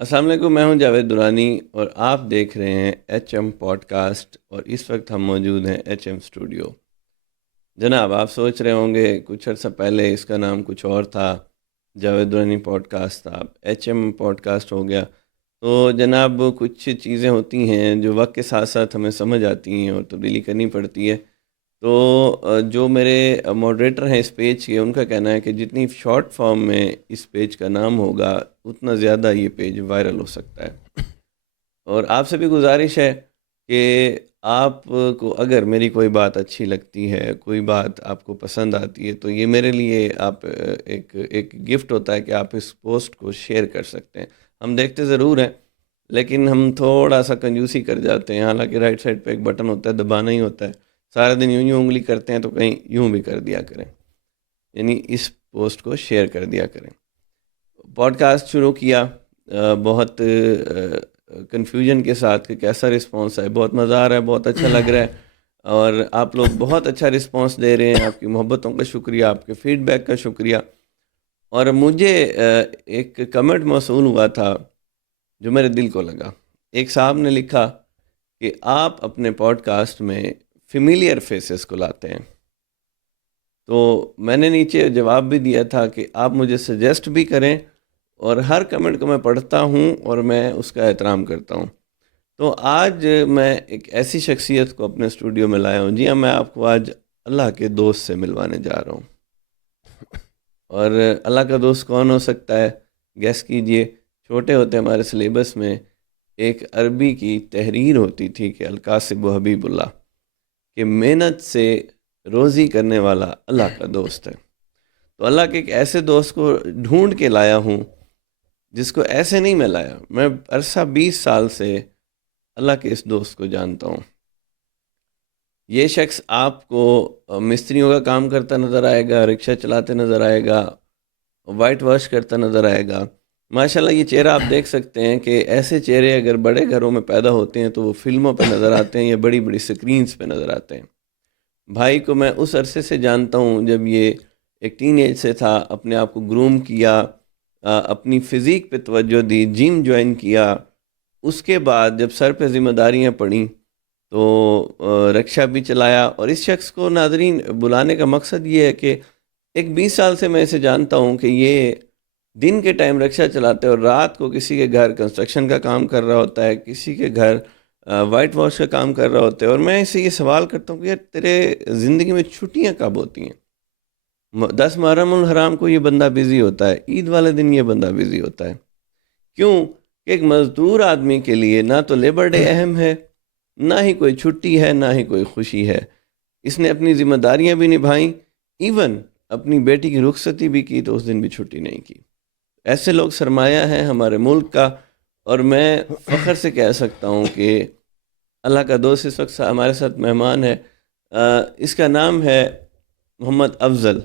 السلام علیکم، میں ہوں جاوید درانی اور آپ دیکھ رہے ہیں ایچ ایم پوڈ کاسٹ، اور اس وقت ہم موجود ہیں ایچ ایم اسٹوڈیو۔ جناب، آپ سوچ رہے ہوں گے کچھ عرصہ پہلے اس کا نام کچھ اور تھا، جاوید درانی پوڈ کاسٹ تھا، اب ایچ ایم پوڈ کاسٹ ہو گیا۔ تو جناب، کچھ چیزیں ہوتی ہیں جو وقت کے ساتھ ساتھ ہمیں سمجھ آتی ہیں اور تبدیلی کرنی پڑتی ہے۔ تو جو میرے ماڈریٹر ہیں اس پیج کے، ان کا کہنا ہے کہ جتنی شارٹ فارم میں اس پیج کا نام ہوگا اتنا زیادہ یہ پیج وائرل ہو سکتا ہے۔ اور آپ سے بھی گزارش ہے کہ آپ کو اگر میری کوئی بات اچھی لگتی ہے، کوئی بات آپ کو پسند آتی ہے، تو یہ میرے لیے آپ ایک گفٹ ہوتا ہے کہ آپ اس پوسٹ کو شیئر کر سکتے ہیں۔ ہم دیکھتے ضرور ہیں، لیکن ہم تھوڑا سا کنجوسی کر جاتے ہیں، حالانکہ رائٹ سائڈ پہ ایک بٹن ہوتا ہے، دبانا ہی ہوتا ہے۔ سارا دن یوں یوں انگلی کرتے ہیں، تو کہیں یوں بھی کر دیا کریں، یعنی اس پوسٹ کو شیئر کر دیا کریں۔ پوڈ کاسٹ شروع کیا بہت کنفیوژن کے ساتھ کہ کیسا رسپانس ہے، بہت مزہ آ رہا ہے، بہت اچھا لگ رہا ہے، اور آپ لوگ بہت اچھا رسپانس دے رہے ہیں۔ آپ کی محبتوں کا شکریہ، آپ کے فیڈ بیک کا شکریہ۔ اور مجھے ایک کمنٹ موصول ہوا تھا جو میرے دل کو لگا۔ ایک صاحب نے لکھا کہ آپ اپنے پوڈ کاسٹ میں فیملیئر فیسز کو لاتے ہیں۔ تو میں نے نیچے جواب بھی دیا تھا کہ آپ مجھے سجیسٹ بھی کریں، اور ہر کمنٹ کو میں پڑھتا ہوں اور میں اس کا احترام کرتا ہوں۔ تو آج میں ایک ایسی شخصیت کو اپنے اسٹوڈیو میں لایا ہوں۔ جی ہاں، میں آپ کو آج اللہ کے دوست سے ملوانے جا رہا ہوں۔ اور اللہ کا دوست کون ہو سکتا ہے؟ گیس کیجئے۔ چھوٹے ہوتے ہمارے سلیبس میں ایک عربی کی تحریر ہوتی تھی کہ القاسب و حبیب اللہ، کہ محنت سے روزی کرنے والا اللہ کا دوست ہے۔ تو اللہ کے ایک ایسے دوست کو ڈھونڈ کے لایا ہوں، جس کو ایسے نہیں میں لایا۔ میں عرصہ 20 سال سے اللہ کے اس دوست کو جانتا ہوں۔ یہ شخص آپ کو مستریوں کا کام کرتا نظر آئے گا، رکشہ چلاتے نظر آئے گا، وائٹ واش کرتا نظر آئے گا۔ ماشاءاللہ یہ چہرہ آپ دیکھ سکتے ہیں کہ ایسے چہرے اگر بڑے گھروں میں پیدا ہوتے ہیں تو وہ فلموں پہ نظر آتے ہیں یا بڑی بڑی سکرینز پہ نظر آتے ہیں۔ بھائی کو میں اس عرصے سے جانتا ہوں جب یہ ایک ٹین ایج سے تھا، اپنے آپ کو گروم کیا، اپنی فزیک پہ توجہ دی، جم جوائن کیا۔ اس کے بعد جب سر پہ ذمہ داریاں پڑیں تو رکشہ بھی چلایا۔ اور اس شخص کو ناظرین بلانے کا مقصد یہ ہے کہ ایک 20 سال سے میں اسے جانتا ہوں کہ یہ دن کے ٹائم رکشہ چلاتے ہیں اور رات کو کسی کے گھر کنسٹرکشن کا کام کر رہا ہوتا ہے، کسی کے گھر وائٹ واش کا کام کر رہا ہوتا ہے۔ اور میں اسے یہ سوال کرتا ہوں کہ یار تیرے زندگی میں چھٹیاں کب ہوتی ہیں؟ 10 محرم الحرام کو یہ بندہ بزی ہوتا ہے، عید والے دن یہ بندہ بزی ہوتا ہے۔ کیوں کہ ایک مزدور آدمی کے لیے نہ تو لیبر ڈے اہم ہے، نہ ہی کوئی چھٹی ہے، نہ ہی کوئی خوشی ہے۔ اس نے اپنی ذمہ داریاں بھی نبھائیں، ایون اپنی بیٹی کی رخصتی بھی کی تو اس دن بھی چھٹی نہیں کی۔ ایسے لوگ سرمایہ ہیں ہمارے ملک کا، اور میں فخر سے کہہ سکتا ہوں کہ اللہ کا دوست اس وقت ہمارے ساتھ مہمان ہے۔ اس کا نام ہے محمد افضل۔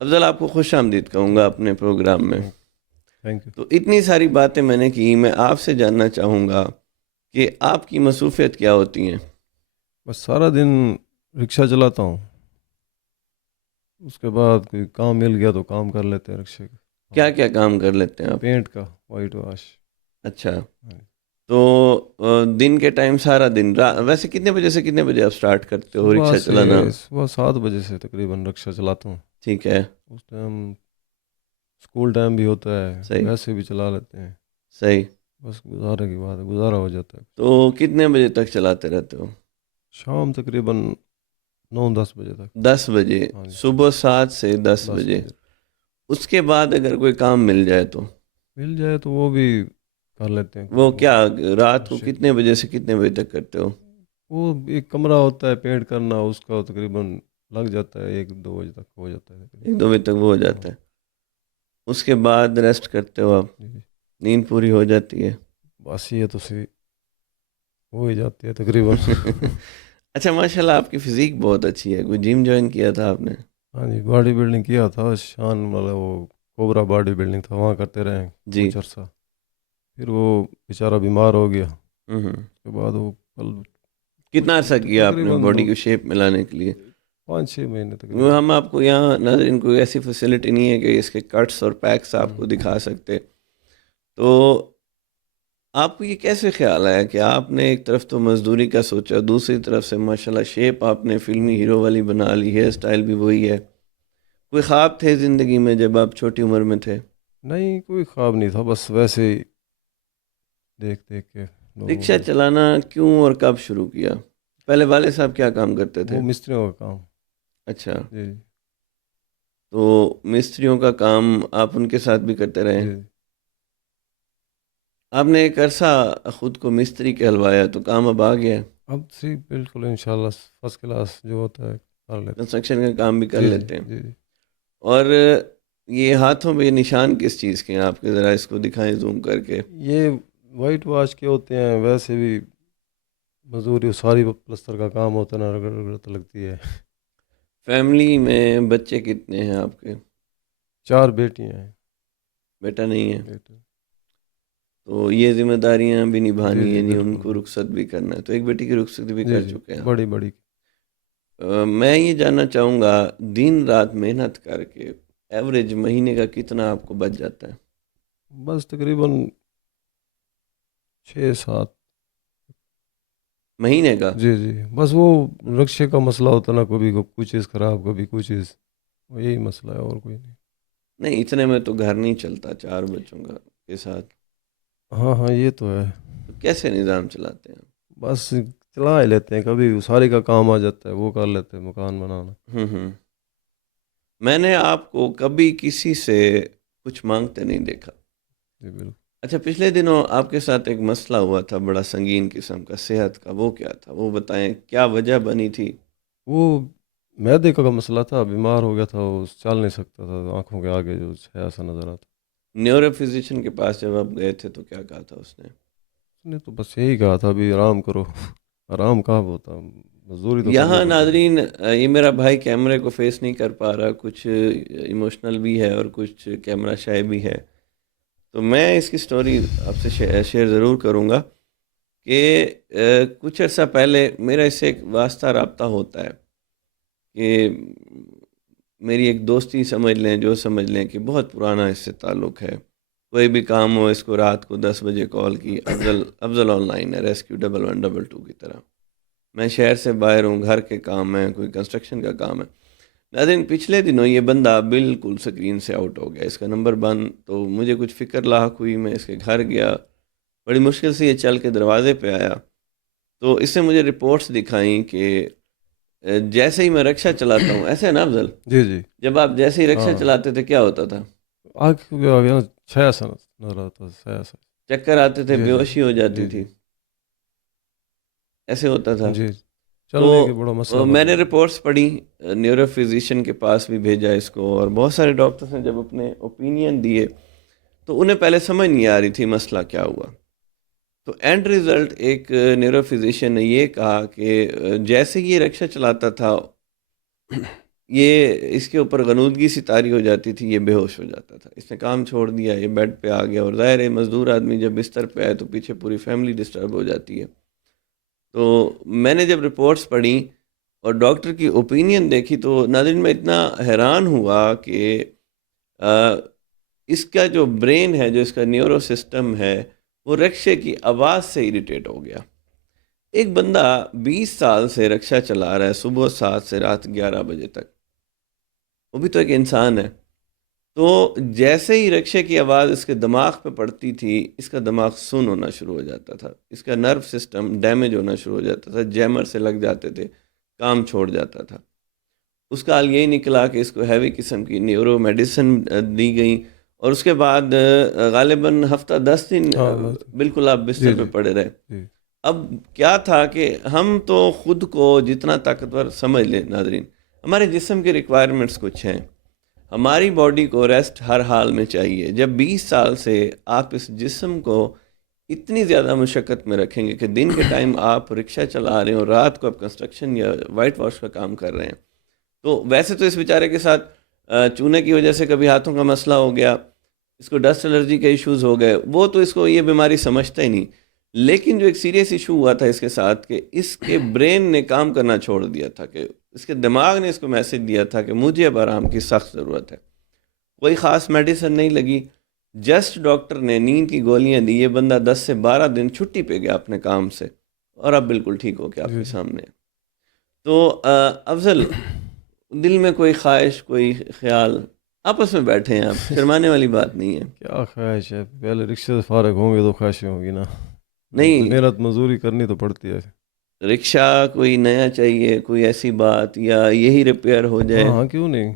افضل، آپ کو خوش آمدید کہوں گا اپنے پروگرام میں۔ Thank you. تو اتنی ساری باتیں میں نے کی، میں آپ سے جاننا چاہوں گا کہ آپ کی مصروفیت کیا ہوتی ہیں؟ بس سارا دن رکشہ چلاتا ہوں، اس کے بعد کوئی کام مل گیا تو کام کر لیتے ہیں رکشے کا۔ کیا کیا کام کر لیتے ہیں آپ؟ پینٹ کا، وائٹ واش۔ اچھا، تو دن کے ٹائم سارا دن ویسے کتنے بجے سے کتنے بجے آپ سٹارٹ کرتے ہو صبح رکشہ سے چلانا؟ صبح 7 بجے سے تقریباً رکشہ چلاتا ہوں۔ ٹھیک ہے، اس ٹائم اسکول ٹائم بھی ہوتا ہے، صحیح ویسے بھی چلا لیتے ہیں۔ صحیح۔ بس گزارے کی بات ہے، گزارا ہو جاتا ہے۔ تو کتنے بجے تک چلاتے رہتے ہو؟ شام تقریباً 9-10 بجے تک۔ 10 بجے؟ ہاں جی، صبح 7 سے 10 10 بجے؟ بجے اس کے بعد اگر کوئی کام مل جائے تو مل جائے تو وہ بھی کر لیتے ہیں۔ وہ کیا رات کو رکشے کتنے بجے سے کتنے بجے تک کرتے ہو؟ وہ ایک کمرہ ہوتا ہے پینٹ کرنا، اس کا تقریباً لگ جاتا ہے 1-2 بجے تک ہو جاتا ہے تقریباً۔ 1-2 بجے تک وہ ہو ہاں جاتا ہے؟ اس کے بعد ریسٹ کرتے ہو آپ؟ جی، نیند پوری ہو جاتی ہے؟ بس یہ تو صحیح ہو ہی جاتی ہے تقریباً۔ اچھا، ماشاءاللہ آپ کی فزیک بہت اچھی ہے۔ کوئی جم جوائن کیا تھا آپ نے؟ ہاں جی، باڈی بلڈنگ کیا تھا، شان والا وہ کوبرا باڈی بلڈنگ تھا، وہاں کرتے رہے جی۔ کچھ عرصہ۔ پھر وہ بیچارہ بیمار ہو گیا، ہوں۔ اس کے بعد وہ کتنا عرصہ کیا آپ نے تقریباً باڈی کو شیپ میں لانے کے لیے؟ 5-6 مہینے تقریباً۔ ہم آپ کو یہاں ناظرین کوئی ایسی فیسلٹی نہیں ہے کہ اس کے کٹس اور پیکس آپ کو ہوں، دکھا سکتے۔ تو آپ کو یہ کیسے خیال آیا کہ آپ نے ایک طرف تو مزدوری کا سوچا، دوسری طرف سے ماشاءاللہ شیپ آپ نے فلمی ہیرو والی بنا لی، ہیئر اسٹائل بھی وہی ہے؟ کوئی خواب تھے زندگی میں جب آپ چھوٹی عمر میں تھے؟ نہیں کوئی خواب نہیں تھا، بس ویسے ہی دیکھ دیکھ کے لوگوں رکشہ کو۔ چلانا کیوں اور کب شروع کیا؟ پہلے والد صاحب کیا کام کرتے تھے؟ وہ مستریوں کا کام۔ اچھا، جی تو مستریوں کا کام آپ ان کے ساتھ بھی کرتے رہے؟ جی۔ آپ نے ایک عرصہ خود کو مستری کہلوایا تو کام اب آ گیا؟ اب سی بالکل انشاءاللہ فرسٹ کلاس جو ہوتا ہے کر لیتے کنسٹرکشن کا کام بھی کر ہیں۔ جی لیتے ہیں؟ جی جی۔ اور یہ ہاتھوں پہ نشان کس چیز کے ہیں آپ کے؟ ذرا اس کو دکھائیں زوم کر کے۔ یہ وائٹ واش کے ہوتے ہیں، ویسے بھی مزدوری ساری پلستر کا کام ہوتا ہے نا، رگڑ رگڑ تو لگتی ہے۔ فیملی میں بچے کتنے ہیں آپ کے؟ 4 بیٹیاں ہیں۔ بیٹا نہیں ہے؟ بیٹے۔ تو یہ ذمہ داریاں بھی جی نبھانی جی ہے، یعنی ان کو بالکل۔ رخصت بھی کرنا ہے، تو ایک بیٹی کی رخصت بھی جی کر جی چکے ہیں آپ۔ بڑی بڑی۔ میں یہ جاننا چاہوں گا، دن رات محنت کر کے ایوریج مہینے کا کتنا آپ کو بچ جاتا ہے؟ بس تقریباً 6-7۔ مہینے کا؟ جی جی، بس وہ رکشے کا مسئلہ ہوتا نا، کبھی کوئی چیز خراب کبھی کوئی چیز، وہ یہی مسئلہ ہے اور کوئی نہیں۔ نہیں، اتنے میں تو گھر نہیں چلتا 4 بچوں کا کے ساتھ، ہاں ہاں یہ تو ہے۔ تو کیسے نظام چلاتے ہیں؟ بس چلا ہی لیتے ہیں، کبھی سارے کا کام آ جاتا ہے وہ کر لیتے ہیں، مکان بنانا۔ ہوں۔ میں نے آپ کو کبھی کسی سے کچھ مانگتے نہیں دیکھا۔ جی بالکل۔ اچھا، پچھلے دنوں آپ کے ساتھ ایک مسئلہ ہوا تھا بڑا سنگین قسم کا صحت کا، وہ کیا تھا؟ وہ بتائیں، کیا وجہ بنی تھی؟ وہ معدے کا مسئلہ تھا، بیمار ہو گیا تھا، وہ چل نہیں سکتا تھا، آنکھوں کے آگے جو ہے ایسا نظر آتا۔ نیورو فزیشین کے پاس جب آپ گئے تھے تو کیا کہا تھا اس نے؟ اس نے تو بس یہی کہا تھا ابھی آرام کرو۔ آرام کہاں ہوتا، مزدوری تو کرنی یہاں پڑتی ہے۔ ناظرین، یہ میرا بھائی کیمرے کو فیس نہیں کر پا رہا، کچھ ایموشنل بھی ہے اور کچھ کیمرہ شائع بھی ہے، تو میں اس کی سٹوری آپ سے شیئر ضرور کروں گا کہ کچھ عرصہ پہلے میرا اس سے ایک واسطہ رابطہ ہوتا ہے کہ میری ایک دوستی سمجھ لیں، جو سمجھ لیں کہ بہت پرانا اس سے تعلق ہے۔ کوئی بھی کام ہو، اس کو رات کو 10 بجے کال کی، افضل آن لائن ہے، ریسکیو 1112 کی طرح۔ میں شہر سے باہر ہوں، گھر کے کام ہیں، کوئی کنسٹرکشن کا کام ہے۔ لیکن پچھلے دنوں یہ بندہ بالکل سکرین سے آؤٹ ہو گیا، اس کا نمبر بند، تو مجھے کچھ فکر لاحق ہوئی، میں اس کے گھر گیا، بڑی مشکل سے یہ چل کے دروازے پہ آیا، تو اس نے مجھے رپورٹس دکھائیں کہ جیسے ہی میں رکشہ چلاتا ہوں، ایسے ہے نا افضل، جی جی جب آپ جیسے ہی رکشہ ہاں، چلاتے تھے کیا ہوتا تھا؟ آنکھوں کے آگے نا چھایا سا نظر آتا، سایہ سا۔ چکر آتے تھے، جی بے جی ہوشی ہو جاتی جی تھی، جی ایسے ہوتا تھا۔ جی، تو چلنے کے بڑا مسئلہ میں بن نے گیا۔ رپورٹس پڑھی، نیورو فزیشین کے پاس بھی بھیجا اس کو، اور بہت سارے ڈاکٹرز نے جب اپنے اوپینین دیے تو انہیں پہلے سمجھ نہیں آ رہی تھی مسئلہ کیا ہوا۔ تو اینڈ ریزلٹ ایک نیورو فزیشین نے یہ کہا کہ جیسے یہ رکشہ چلاتا تھا، یہ اس کے اوپر غنودگی سی طاری ہو جاتی تھی، یہ بے ہوش ہو جاتا تھا، اس نے کام چھوڑ دیا، یہ بیڈ پہ آ گیا، اور ظاہر ہے مزدور آدمی جب بستر پہ آئے تو پیچھے پوری فیملی ڈسٹرب ہو جاتی ہے۔ تو میں نے جب رپورٹس پڑھی اور ڈاکٹر کی اوپینین دیکھی تو ناظرین میں اتنا حیران ہوا کہ اس کا جو برین ہے، جو اس کا نیورو سسٹم ہے، وہ رکشے کی آواز سے اریٹیٹ ہو گیا۔ ایک بندہ 20 سال سے رکشہ چلا رہا ہے، صبح 7 سے رات 11 بجے تک، وہ بھی تو ایک انسان ہے۔ تو جیسے ہی رکشے کی آواز اس کے دماغ پہ پڑتی تھی، اس کا دماغ سن ہونا شروع ہو جاتا تھا، اس کا نرو سسٹم ڈیمیج ہونا شروع ہو جاتا تھا، جیمر سے لگ جاتے تھے، کام چھوڑ جاتا تھا۔ اس کا حال یہی نکلا کہ اس کو ہیوی قسم کی نیورو میڈیسن دی گئی، اور اس کے بعد غالباً ہفتہ 10 دن ہاں بس۔ بالکل آپ جی بستر پہ جی پڑے رہے۔ جی اب کیا تھا کہ ہم تو خود کو جتنا طاقتور سمجھ لیں ناظرین، ہمارے جسم کے ریکوائرمنٹس کچھ ہیں، ہماری باڈی کو ریسٹ ہر حال میں چاہیے۔ جب 20 سال سے آپ اس جسم کو اتنی زیادہ مشقت میں رکھیں گے کہ دن کے ٹائم آپ رکشہ چلا رہے ہیں اور رات کو آپ کنسٹرکشن یا وائٹ واش کا کام کر رہے ہیں، تو ویسے تو اس بیچارے کے ساتھ چونے کی وجہ سے کبھی ہاتھوں کا مسئلہ ہو گیا، اس کو ڈسٹ الرجی کے ایشوز ہو گئے، وہ تو اس کو یہ بیماری سمجھتا ہی نہیں، لیکن جو ایک سیریس ایشو ہوا تھا اس کے ساتھ کہ اس کے برین نے کام کرنا چھوڑ دیا تھا، کہ اس کے دماغ نے اس کو میسج دیا تھا کہ مجھے اب آرام کی سخت ضرورت ہے۔ کوئی خاص میڈیسن نہیں لگی، جسٹ ڈاکٹر نے نیند کی گولیاں دی، یہ بندہ 10 سے 12 دن چھٹی پہ گیا اپنے کام سے، اور اب بالکل ٹھیک ہو کے آپ جی کے جی سامنے ہے۔ تو افضل، دل میں کوئی خواہش، کوئی خیال، آپس میں بیٹھے ہیں آپ، شرمانے والی بات نہیں ہے۔ کیا خواہش ہے، پہلے رکشے سے فارغ ہوں گے تو خواہشیں ہوں گی نا، اب تو نہیں، محنت مزدوری کرنی تو پڑتی ہے۔ رکشہ کوئی نیا چاہیے، کوئی ایسی بات، یا یہی ریپیئر ہو ہاں جائے؟ ہاں کیوں نہیں،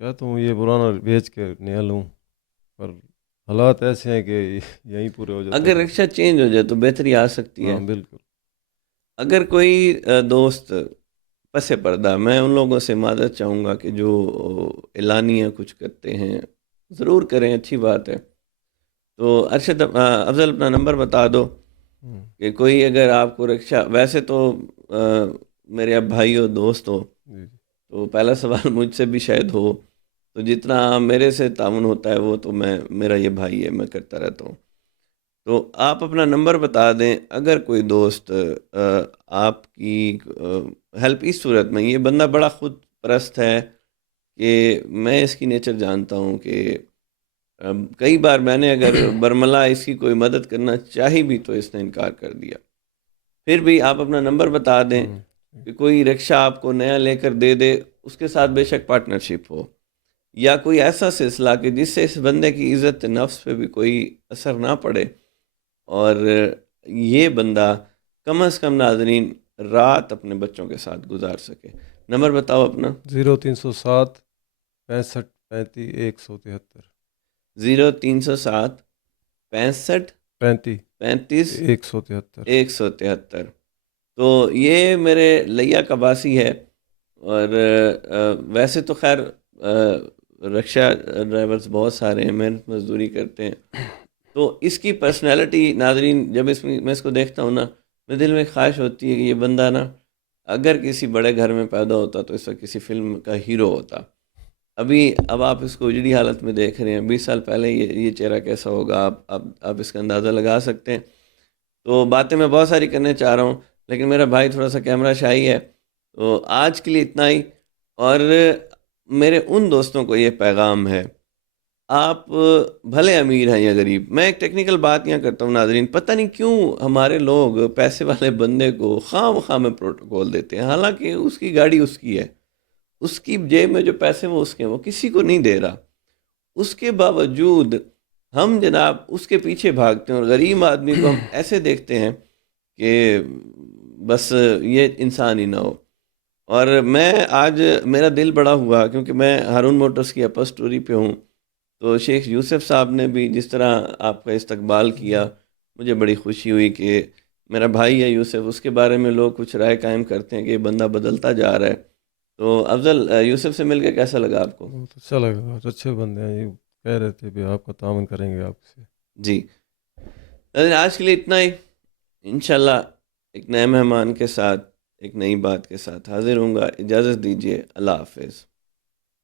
کہتا ہوں یہ پرانا بیچ کے نیا لوں، پر حالات ایسے ہیں کہ یہیں پورے ہو جاتے اگر ہیں۔ رکشہ چینج ہو جائے تو بہتری آ سکتی ہے۔ ہاں بالکل۔ اگر کوئی دوست پس پردہ، میں ان لوگوں سے معذرت چاہوں گا کہ جو اعلانیہ کچھ کرتے ہیں، ضرور کریں، اچھی بات ہے۔ تو ارشد، افضل اپنا نمبر بتا دو ہوں، کہ کوئی اگر آپ کو رکشہ، ویسے تو میرے اب بھائی ہو، دوست ہو، جی جی تو پہلا سوال مجھ سے بھی شاید ہو، تو جتنا میرے سے تعاون ہوتا ہے وہ تو میرا یہ بھائی ہے، میں کرتا رہتا ہوں۔ تو آپ اپنا نمبر بتا دیں، اگر کوئی دوست آپ کی ہیلپ اس صورت میں، یہ بندہ بڑا خود پرست ہے، کہ میں اس کی نیچر جانتا ہوں کہ کئی بار میں نے اگر برملا اس کی کوئی مدد کرنا چاہی بھی تو اس نے انکار کر دیا۔ پھر بھی آپ اپنا نمبر بتا دیں ہوں، کہ کوئی رکشہ آپ کو نیا لے کر دے دے، اس کے ساتھ بے شک پارٹنرشپ ہو، یا کوئی ایسا سلسلہ کہ جس سے اس بندے کی عزت نفس پہ بھی کوئی اثر نہ پڑے، اور یہ بندہ کم از کم ناظرین رات اپنے بچوں کے ساتھ گزار سکے۔ نمبر بتاؤ اپنا۔ 0307 65 35 173 0307 65 35 35 173 173۔ تو یہ میرے لیا کباسی ہے، اور ویسے تو خیر رکشہ ڈرائیورز بہت سارے ہیں، محنت مزدوری کرتے ہیں۔ تو اس کی پرسنالٹی ناظرین، جب میں اس کو دیکھتا ہوں نا، میرے دل میں خواہش ہوتی ہے کہ یہ بندہ نا اگر کسی بڑے گھر میں پیدا ہوتا تو اس وقت کسی فلم کا ہیرو ہوتا۔ اب آپ اس کو اجڑی حالت میں دیکھ رہے ہیں، 20 سال پہلے یہ چہرہ کیسا ہوگا، آپ اس کا اندازہ لگا سکتے ہیں۔ تو باتیں میں بہت ساری کرنے چاہ رہا ہوں، لیکن میرا بھائی تھوڑا سا کیمرہ شائی ہے، تو آج کے لیے اتنا ہی۔ اور میرے ان دوستوں کو یہ پیغام ہے، آپ بھلے امیر ہیں یا غریب، میں ایک ٹیکنیکل بات یہاں کرتا ہوں ناظرین، پتہ نہیں کیوں ہمارے لوگ پیسے والے بندے کو خواہ مخواہ میں پروٹوکول دیتے ہیں، حالانکہ اس کی گاڑی اس کی ہے، اس کی جیب میں جو پیسے وہ اس کے ہیں، وہ کسی کو نہیں دے رہا، اس کے باوجود ہم جناب اس کے پیچھے بھاگتے ہیں، اور غریب آدمی کو ہم ایسے دیکھتے ہیں کہ بس یہ انسان ہی نہ ہو۔ اور میں آج میرا دل بڑا ہوا کیونکہ میں ہارون موٹرز کی اپر سٹوری پہ ہوں، تو شیخ یوسف صاحب نے بھی جس طرح آپ کا استقبال کیا، مجھے بڑی خوشی ہوئی کہ میرا بھائی ہے یوسف، اس کے بارے میں لوگ کچھ رائے قائم کرتے ہیں کہ یہ بندہ بدلتا جا رہا ہے۔ تو افضل، یوسف سے مل کے کیسا لگا آپ کو؟ بہت اچھا لگا، بہت اچھے بندے ہیں، یہ کہہ رہے تھے بھی آپ کا تعاون کریں گے آپ سے۔ جی، لیکن آج کے لیے اتنا ہی، انشاءاللہ ایک نئے مہمان کے ساتھ، ایک نئی بات کے ساتھ حاضر ہوں گا۔ اجازت دیجیے، اللہ حافظ۔